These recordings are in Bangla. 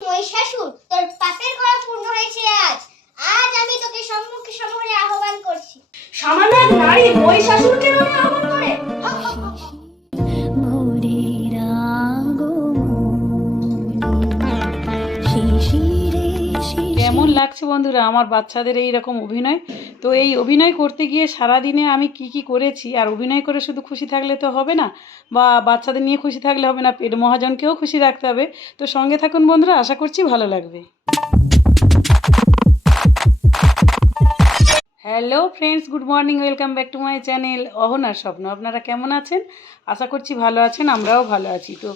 মহিষাসুর তোর পাপের ঘর পূর্ণ হয়েছে আজ। আজ আমি তোকে সম্মুখে সমরে আহ্বান করছি। সামান্য নারী মহিষাসুরকে আহ্বান করে? লাগছে বন্ধুরা, আমার বাচ্চাদের এই রকম অভিনয়। তো এই অভিনয় করতে গিয়ে সারাদিনে আমি কি কি করেছি? আর অভিনয় করে শুধু খুশি থাকলে তো হবে না, বা বাচ্চাদের নিয়ে খুশি থাকলে হবে না, পেট মহাজনকেও খুশি রাখতে হবে। তো সঙ্গে থাকুন বন্ধুরা, আশা করছি ভালো লাগবে। Hello friends, good morning, welcome back to my channel অহনার স্বপ্ন। আপনারা কেমন আছেন? আশা করছি ভালো আছেন, আমরাও ভালো আছি। তো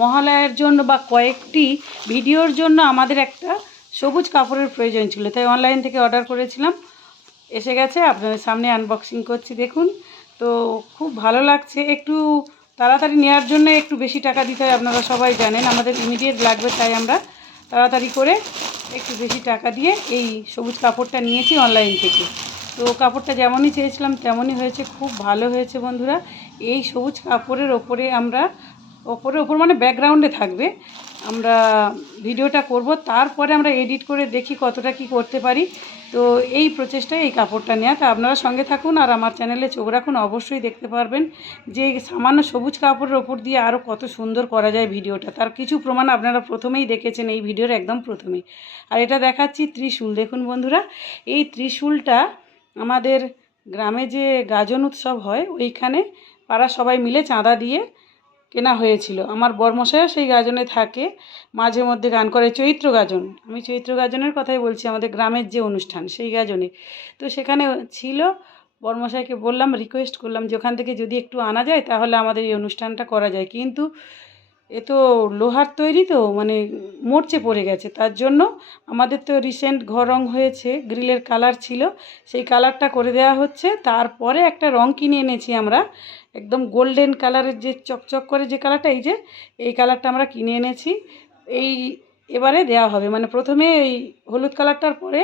মহালয়ার জন্য বা কয়েকটি ভিডিওর জন্য আমাদের একটা সবুজ কাপড়ের প্রয়োজন ছিল, তাই অনলাইন থেকে অর্ডার করেছিলাম। এসে গেছে, আপনাদের সামনে আনবক্সিং করছি, দেখুন। তো খুব ভালো লাগছে, একটু তাড়াতাড়ি নেওয়ার জন্য একটু বেশি টাকা দিতে হয়, আপনারা সবাই জানেন, আমাদের ইমিডিয়েট লাগবে তাই আমরা তাড়াতাড়ি করে একটু বেশি টাকা দিয়ে এই সবুজ কাপড়টা নিয়েছি অনলাইন থেকে। তো কাপড়টা যেমনই চেয়েছিলাম, তেমনই হয়েছে, খুব ভালো হয়েছে বন্ধুরা। এই সবুজ কাপড়ের ওপরে আমরা ওপরে, ওপর মানে ব্যাকগ্রাউন্ডে থাকবে। আমরা ভিডিওটা করব, তারপরে আমরা এডিট করে দেখি কতটা কি করতে পারি। তো এই প্রচেষ্টায় এই কাপড়টা নেওয়া। তো আপনারা সঙ্গে থাকুন আর আমার চ্যানেলে চোখ রাখুন, অবশ্যই দেখতে পারবেন যে সামান্য সবুজ কাপড়ের ওপর দিয়ে আরও কত সুন্দর করা যায় ভিডিওটা। তার কিছু প্রমাণ আপনারা প্রথমেই দেখেছেন এই ভিডিওর একদম প্রথমেই আর এটা দেখাচ্ছি ত্রিশূল। দেখুন বন্ধুরা, এই ত্রিশূলটা আমাদের গ্রামে যে গাজন উৎসব হয়, ওইখানে পাড়া সবাই মিলে চাঁদা দিয়ে কেনা হয়েছিল। আমার বর্মশাইও সেই গাজনে থাকে, মাঝে মধ্যে গান করে চৈত্র গাজন। আমি চৈত্র গাজনের কথাই বলছি, আমাদের গ্রামের যে অনুষ্ঠান, সেই গাজনে। তো সেখানে ছিল, বর্মশাইকে বললাম রিকোয়েস্ট করলাম যে ওখান থেকে যদি একটু আনা যায়, তাহলে আমাদের এই অনুষ্ঠানটা করা যায়। কিন্তু এ তো লোহার তৈরি তো মানে মরচে পড়ে গেছে। তার জন্য আমাদের তো রিসেন্ট ঘর রং হয়েছে, গ্রিলের কালার ছিল। সেই কালারটা করে দেওয়া হচ্ছে। তারপরে একটা রং কিনে এনেছি আমরা একদম গোল্ডেন কালারের যে চকচক করে যে কালারটা এই যে, এই কালারটা আমরা কিনে এনেছি। এই এবারে দেওয়া হবে মানে প্রথমে এই হলুদ কালারটার পরে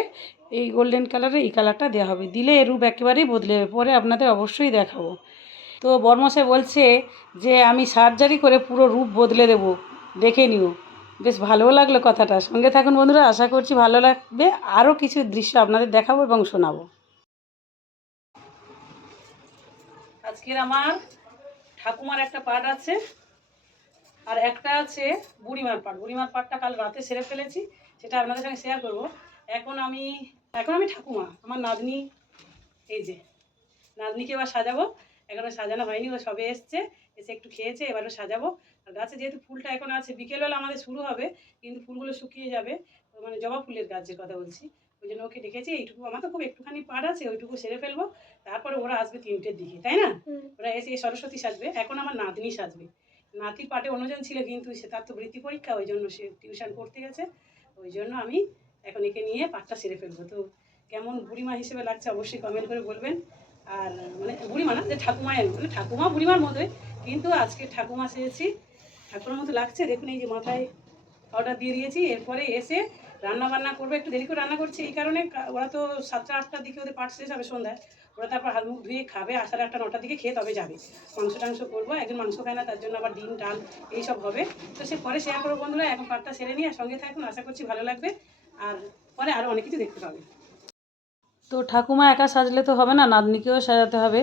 এই গোল্ডেন কালারে এই কালারটা দেওয়া হবে। দিলে এর রূপ একেবারেই বদলে যাবে, পরে আপনাদের অবশ্যই দেখাবো। তো বর্মশাই বলছে যে, আমি সার্জারি করে পুরো রূপ বদলে দেবো, দেখে নিও। বেশ ভালোও লাগল কথাটা। সঙ্গে থাকুন বন্ধুরা, আশা করছি ভালো লাগবে। আরও কিছু দৃশ্য আপনাদের দেখাবো এবং শোনাবো। আজকের আমার ঠাকুমার একটা পাঠ আছে, আর একটা আছে বুড়িমার পাঠ। বুড়িমার পাঠটা কাল রাতে সেরে ফেলেছি, সেটা আপনাদের সঙ্গে শেয়ার করব। এখন আমি এখন আমি ঠাকুমা, আমার নাতনি, এই যে, নাতনিকে এবার সাজাবো। এখনও সাজানো হয়নি, ও সবে এসছে, এসে একটু খেয়েছে এবারও সাজাবো। আর গাছে যেহেতু ফুলটা এখন আছে, বিকেলবেলা আমাদের শুরু হবে, কিন্তু ফুলগুলো শুকিয়ে যাবে মানে জবা ফুলের গাছের কথা বলছি। ওই জন্য ওকে ডেকেছি এইটুকু আমার তো খুব একটুখানি পাট আছে ওইটুকু সেরে ফেলব। তারপরে ওরা আসবে তিনটের দিকে তাই না? ওরা এসে সরস্বতী সাজবে এখন আমার নাতনি সাজবে। নাতির পাটে অন্যজন ছিল কিন্তু সে তার তো বৃত্তি পরীক্ষা ওই জন্য সে টিউশন করতে গেছে। ওই জন্য আমি এখন একে নিয়ে পাটটা সেরে ফেলব। তো কেমন বুড়িমা হিসেবে লাগছে অবশ্যই কমেন্ট করে বলবেন। আর মানে বুড়িমা না যে ঠাকুমাই আমি মানে ঠাকুমা বুড়িমার মতোই কিন্তু আজকে ঠাকুমা সেরেছি। ঠাকুমার মতো লাগছে দেখুন এই যে মাথায় অর্ডার দিয়ে দিয়েছি এরপরে এসে রান্না বান্না করবে, একটু দেরি করে রান্না করছি, এই কারণে ওরা তো সাতটা, আটটার দিকে ওদের পাঠ শেষ হবে সন্ধ্যায়। ওরা তারপর হাত মুখ ধুয়ে খাবে সাড়ে আটটা, নটার দিকে খেয়ে তবে যাবে। মাংস টাংস করব, একজন মাংস খায় না, তার জন্য আবার ডিম, ডাল এইসব হবে। তো সে পরে শেয়ার করব বন্ধুরা, এখন পাঠটা সেরে নিয়ে আর সঙ্গে থাকুন, আশা করছি ভালো লাগবে। আর পরে আরও অনেক কিছু দেখতে পাবে। তো ঠাকুমা একা সাজলে তো হবে না, নাতনিকেও সাজাতে হবে।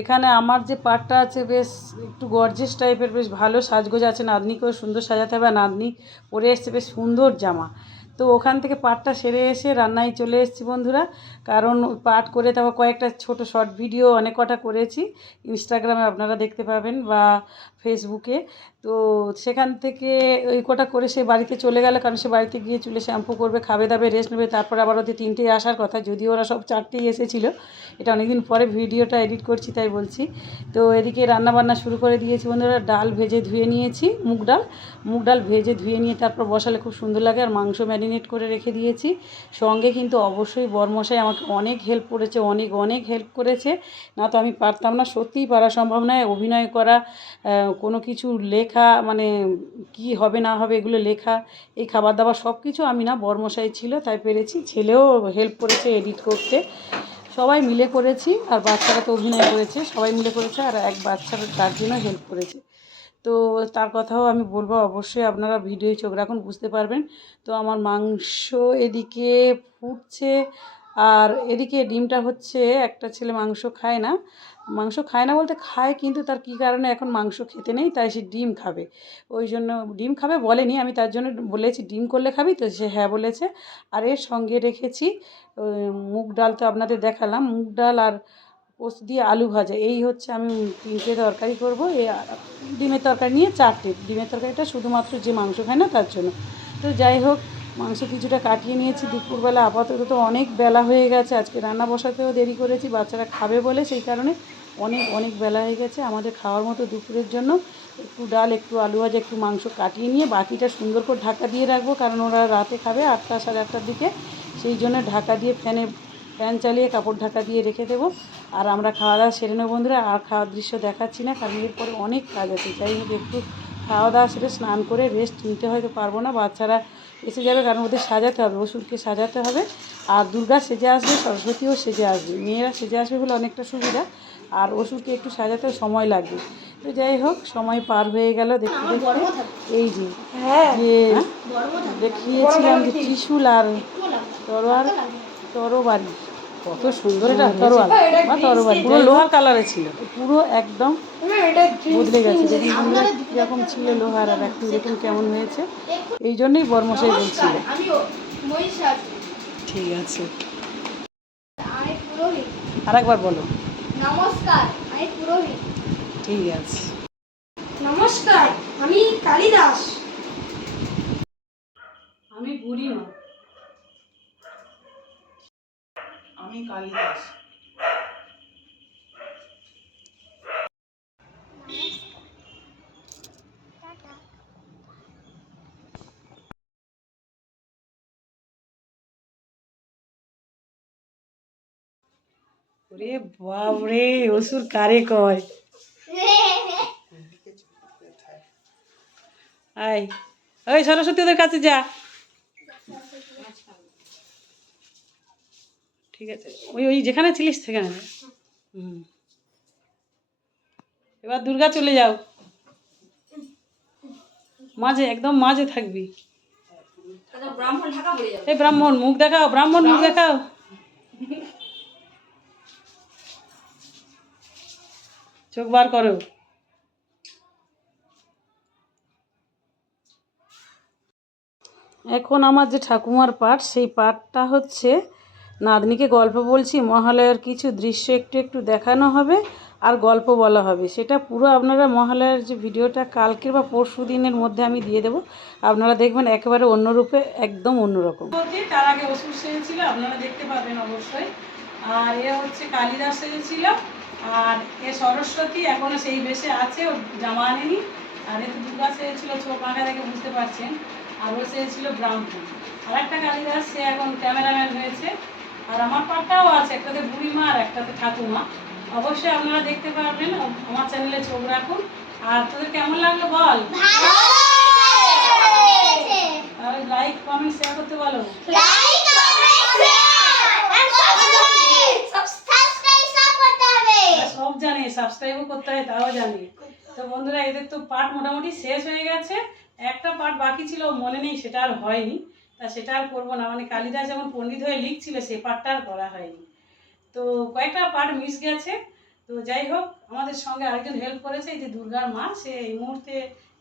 এখানে আমার যে পাটটা আছে, বেশ একটু গর্জেস টাইপের বেশ ভালো সাজগোজ আছে। নাতনিকেও সুন্দর সাজাতে হবে, আর নাতনি পরে এসছে, বেশ সুন্দর জামা। তো ওখান থেকে পাটটা সেরে এসে রান্নায় চলে এসেছি বন্ধুরা। কারণ পাট করে তারপর কয়েকটা ছোট শর্ট ভিডিও অনেক কটা করেছি। ইনস্টাগ্রামে আপনারা দেখতে পাবেন বা ফেসবুকে। তো সেখান থেকে ওই কটা করে সে বাড়িতে চলে গেল। কারণ সে বাড়িতে গিয়ে চুলে শ্যাম্পু করবে, খাবে দাবে, রেস্ট নেবে। তারপর আবার ওদের তিনটেই আসার কথা। যদিও ওরা সব চারটেই এসেছিল। এটা অনেকদিন পরে ভিডিওটা এডিট করছি, তাই বলছি। তো এদিকে রান্না বান্না শুরু করে দিয়েছি বন্ধুরা। ডাল ভেজে ধুয়ে নিয়েছি, মুগ ডাল। মুগ ডাল ভেজে ধুয়ে নিয়ে তারপর বসালে খুব সুন্দর লাগে। আর মাংস ম্যারিনেট করে রেখে দিয়েছি। সঙ্গে কিন্তু অবশ্যই বরমশাই আমাকে অনেক হেল্প করেছে, অনেক অনেক হেল্প করেছে। না তো আমি পারতাম না, সত্যিই পারা সম্ভব নয়। অভিনয় করা কোনো কিছু লেখা মানে কি হবে, না হবে, এগুলো লেখা, এই খাবার দাবার সব কিছু আমি না বরমশাই ছিল, তাই পেরেছি। ছেলেও হেল্প করেছে এডিট করতে। সবাই মিলে করেছি, আর বাচ্চারা তো অভিনয় করেছে, সবাই মিলে করেছে, আর এক বাচ্চার গার্জেনও হেল্প করেছে। তো তার কথাও আমি বলব, অবশ্যই আপনারা ভিডিওয় চোখ রাখুন, বুঝতে পারবেন। তো আমার মাংস এদিকে ফুটছে, আর এদিকে ডিমটা হচ্ছে, একটা ছেলে মাংস খায় না। মাংস খায় না বলতে খায়, কিন্তু তার কী কারণে এখন মাংস খেতে নেই, তাই সে ডিম খাবে। ওই জন্য ডিম খাবে বলেনি, আমি তার জন্য বলেছি, ডিম করলে খাবি? তো সে হ্যাঁ বলেছে। আর এর সঙ্গে রেখেছি মুগ ডাল তো আপনাদের দেখালাম, মুগ ডাল আর পোস্ত দিয়ে আলু ভাজা। এই হচ্ছে আমি তিনটে তরকারি করব। এই ডিমের তরকারি নিয়ে চারটে। ডিমের তরকারিটা শুধুমাত্র যে মাংস খায় না তার জন্য। তো যাই হোক, মাংস কিছুটা কাটিয়ে নিয়েছি। দুপুরবেলা আপাতত তো অনেক বেলা হয়ে গেছে। আজকে রান্না বসাতেও দেরি করেছি। বাচ্চারা খাবে বলে সেই কারণে অনেক অনেক বেলা হয়ে গেছে। আমাদের খাওয়ার মতো দুপুরের জন্য একটু ডাল, একটু আলু ভাজা, একটু মাংস কাটিয়ে নিয়ে বাকিটা সুন্দর করে ঢাকা দিয়ে রাখব। কারণ ওরা রাতে খাবে আটটা, সাড়ে আটটার দিকে। সেই জন্য ঢাকা দিয়ে ফ্যানে ফ্যান চালিয়ে কাপড় ঢাকা দিয়ে রেখে দেবো। আর আমরা খাওয়া দাওয়া সেরে নেব বন্ধুরা। আর খাওয়ার দৃশ্য দেখাচ্ছি না কারণ এরপরে অনেক কাজ আছে। যাই হোক একটু খাওয়া দাওয়া সেরে স্নান করে রেস্ট নিতে হয়তো পারব না বাচ্চারা এসে যাবে কারণ ওদের সাজাতে হবে ওষুধকে সাজাতে হবে। আর দুর্গা সেজে আসবে সরস্বতীও সেজে আসবে মেয়েরা সেজে আসবে বলে অনেকটা সুবিধা। আর ওষুধকে একটু সাজাতে সময় লাগবে। তো যাই হোক সময় পার হয়ে গেল দেখতে দেখতে। এই যে যে দেখিয়েছিলাম যে ত্রিশূল আর তরোয়ার তরবারি কত সুন্দর এটা তরোয়াল। বা তরবারি পুরো লোহার কালারে ছিল। পুরো একদম বদলে গেছে। বন্ধুরা কীরকম ছিল লোহার আর একটু দেখুন কেমন হয়েছে? এই জন্যই বর্মশাই বলছিল। ঠিক আছে। আর একবার বলো। নমস্কার আমি পুরোহিত। ঠিক আছে। নমস্কার আমি কালিদাস। আমি বুড়িমা আমি কালিদাস। ওরে বাবরে অসুর কারে কয়? আয়। ওই সরস্বতী ওদের কাছে যা। ঠিক আছে। ওই ওই যেখানে ছিলিস সেখানে হুম। এবার দুর্গা চলে যাও। মাঝে একদম মাঝে থাকবি। এই ব্রাহ্মণ মুখ দেখাও ব্রাহ্মণ মুখ দেখাও। চোখ বার করো। এখন আমার যে ঠাকুমার পাঠ সেই পাঠটা হচ্ছে নাতনিকে গল্প বলছি, মহালয়ার কিছু দৃশ্য একটু একটু দেখানো হবে আর গল্প বলা হবে। সেটা পুরো আপনারা মহালয়ার যে ভিডিওটা কালকের বা পরশু দিনের মধ্যে আমি দিয়ে দেবো। আপনারা দেখবেন একেবারে অন্য রূপে, একদম অন্যরকম তার আগে ওষুধ সেরেছিল, আপনারা দেখতে পাবেন অবশ্যই। আর এ হচ্ছে কালিদাস সেজেছিল আর এ সরস্বতী এখনও সেই বেশে আছে ও জামা আনেনি। আর এ তো দুর্গা সেজেছিল চোখ দেখে বুঝতে পারছেন। আর ও সেজেছিল ব্রাহ্মণ। আর একটা কালিদাস, সে এখন ক্যামেরাম্যান হয়েছে। আর আমার পাটটাও আছে একটাতে বুড়িমা আর একটাতে ঠাকুমা। অবশ্যই আপনারা দেখতে পারবেন আমার চ্যানেলে চোখ রাখুন। আর তোদের কেমন লাগল বল? আর লাইক কমেন্ট শেয়ার করতে বলো। আর সব জানে সাবস্ক্রাইবও করতে হয় তাও জানে। তো বন্ধুরা এদের তো পার্ট মোটামুটি শেষ হয়ে গেছে। একটা পার্ট বাকি ছিল মনে নেই সেটা আর হয়নি। তা সেটা আর করব না। মানে কালিদাস যেমন পণ্ডিত হয়ে লিখছিল সে পাঠটা আর করা হয়নি। তো কয়েকটা পার্ট মিস গেছে। তো যাই হোক আমাদের সঙ্গে আরেকজন হেল্প করেছে এই যে দুর্গার মা সে এই মুহূর্তে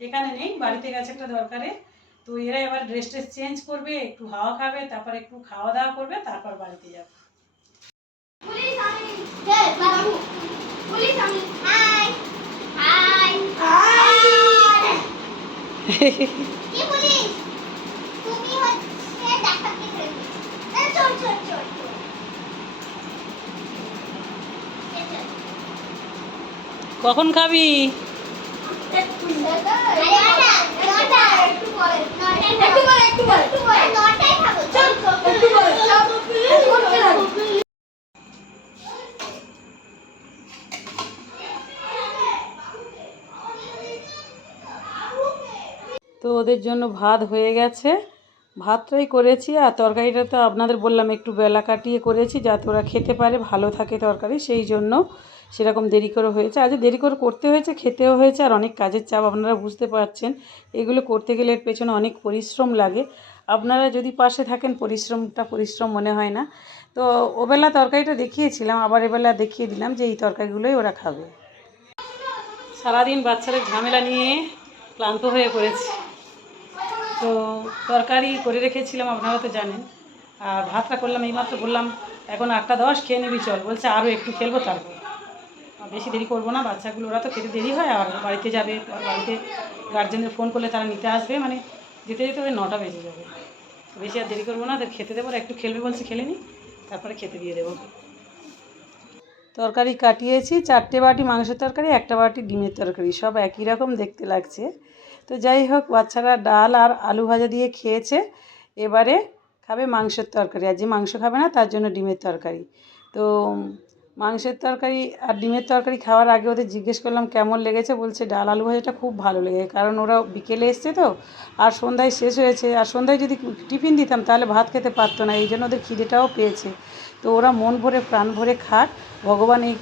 এখানে নেই বাড়িতে গেছে একটা দরকারে। তো এরা এবার ড্রেস ট্রেস চেঞ্জ করবে একটু হাওয়া খাবে তারপর একটু খাওয়া দাওয়া করবে তারপর বাড়িতে যাবে। পুলিশ আমি পুলিশ আমি হাই হাই কি বলিস তুমি হচ্ছে ডাকাতি ফেলবি চল চল চল চল কখন খাবি একটু একটু পরে একটু পরে একটু পরে একটু পরে নটায় খাব চল একটু পরে করতে খাবি? তো ওদের জন্য ভাত হয়ে গেছে। ভাতটাই করেছি আর তরকারিটা তো আপনাদের বললাম একটু বেলা কাটিয়ে করেছি যাতে ওরা খেতে পারে, ভালো থাকে তরকারি, সেই জন্য সেরকম দেরি করে হয়েছে। আজ দেরি করে করতে হয়েছে, খেতেও হয়েছে, আর অনেক কাজের চাপ আপনারা বুঝতে পারছেন। এগুলো করতে গেলে এর পেছনে অনেক পরিশ্রম লাগে। আপনারা যদি পাশে থাকেন, পরিশ্রমটা পরিশ্রম মনে হয় না। তো ওবেলা তরকারিটা দেখিয়েছিলাম, আবার এবেলা দেখিয়ে দিলাম যে এই তরকারিগুলোই ওরা খাবে। সারাদিন বাচ্চাদের ঝামেলা নিয়ে ক্লান্ত হয়ে পড়েছি। তো তরকারি করে রেখেছিলাম, আপনারা তো জানেন। আর ভাতটা করলাম, এইমাত্র বললাম এখন আটটা দশ, খেয়ে নিবি, চল। বলছে আরও একটু খেলব, তারপর বেশি দেরি করব না, বাচ্চাগুলো, ওরা তো খেতে দেরি হয়, আর বাড়িতে যাবে বাড়িতে গার্জেনদের ফোন করলে তারা নিতে আসবে মানে যেতে যেতে ওই নটা বেজে যাবে। বেশি আর দেরি করব না তো খেতে দেবো একটু খেলবে বলছে, খেলে নি, তারপরে খেতে দিয়ে দেবো। তরকারি কাটিয়েছি, চারটে বাটি মাংসের তরকারি, একটা বাটি ডিমের তরকারি, সব একই রকম দেখতে লাগছে। তো যাই হোক, বাচ্চারা ডাল আর আলু ভাজা দিয়ে খেয়েছে, এবারে খাবে মাংসের তরকারি, আর যে মাংস খাবে না, তার জন্য ডিমের তরকারি। তো মাংসের তরকারি আর ডিমের তরকারি খাওয়ার আগে ওদের জিজ্ঞেস করলাম কেমন লেগেছে? বলছে ডাল আলু ভাজাটা খুব ভালো লেগেছে কারণ ওরা বিকেলে এসছে তো আর সন্ধ্যায় শেষ হয়েছে আর সন্ধ্যায় যদি টিফিন দিতাম তাহলে ভাত খেতে পারতো না এই জন্য ওদের খিদেটাও পেয়েছে। তো ওরা মন ভরে প্রাণ ভরে খাক ভগবান এই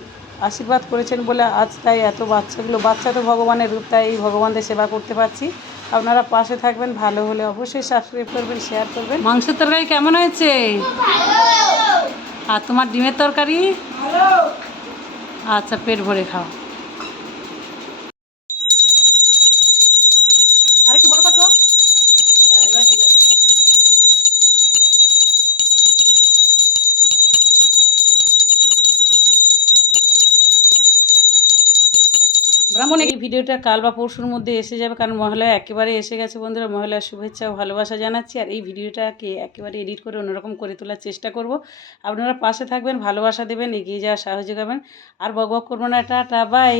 আশীর্বাদ করেছেন বলে আজ তাই এত বাচ্চাগুলো বাচ্চা তো ভগবানের রূপ তাই এই ভগবানদের সেবা করতে পারছি। আপনারা পাশে থাকবেন ভালো হলে অবশ্যই সাবস্ক্রাইব করবেন শেয়ার করবেন। মাংসের তরকারি কেমন হয়েছে? আর তোমার ডিমের তরকারি? আচ্ছা পেট ভরে খাও। ব্রাহ্মণ এই ভিডিওটা কাল বা পরশুর মধ্যে এসে যাবে, কারণ মহিলা একেবারে এসে গেছে বন্ধুরা। মহিলার শুভেচ্ছা ভালোবাসা জানাচ্ছি, আর এই ভিডিওটাকে একেবারে এডিট করে অন্যরকম করে তোলার চেষ্টা করব। আপনারা পাশে থাকবেন, ভালোবাসা দেবেন, এগিয়ে যাওয়ার সাহায্য করবেন আর বক বক করব না। Tata, bye.